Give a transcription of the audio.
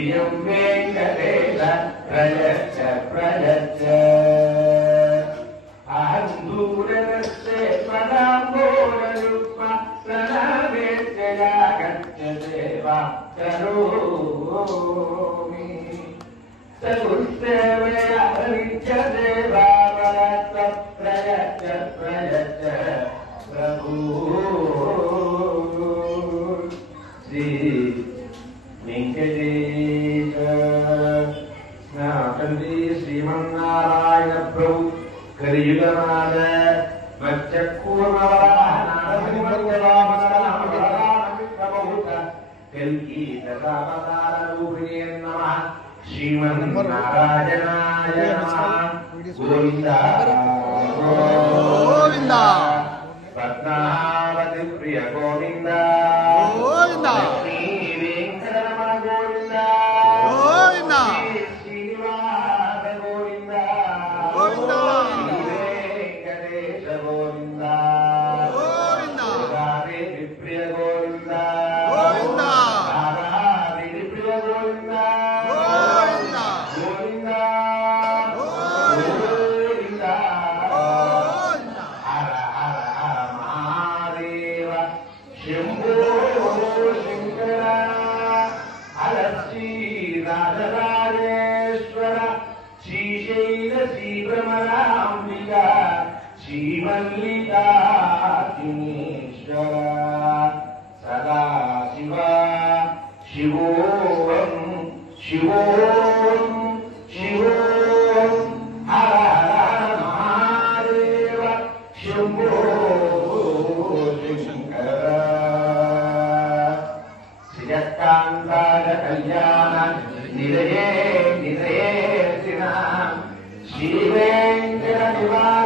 श्रियं वेङ्कटेश प्रयच्छ प्रयच्छ अहं दूरदर्शे पदाम्बोरयुक्मा प्रणामेत्यया गच्छ देवा करोमि सगुणसेवया नित्य देवा परत्व प्रयच्छ प्रयच्छ प्रभु श्री वेंकटेश తండ్రి శ్రీమన్నారాయణ ప్రభు కలియుగనాథ కల్కి దశావతారూపిణే నమః శ్రీమన్నారాయణాయ నమః గోవింద గోవింద పద్మావతి ప్రియ గోవింద గోవింద లక్ష్మీ వెంకటరమణ గోవింద గోవింద శ్రీనివాస గోవింద గోవింద వెంకటేశ గోవింద గోవింద రాధేవి ప్రియ గోవింద గోవింద రాధాదేవి ప్రియ గోవింద గోవింద గోవింద గోవింద హర హర హర మహాదేవ శంభో శంకర హర శ్రీ రాజరాజేశ్వర శ్రీశైల శ్రీభ్రమరాంబిక శ్రీమల్లికార్జునేశ్వర సదా శివ శివోం శివోం శివోం హర హర మహాదేవ శంభో శంకర శ్రీకాంతాయ కళ్యాణ నిలయే నిలయేసిన శ్రీ వెంకట నివాస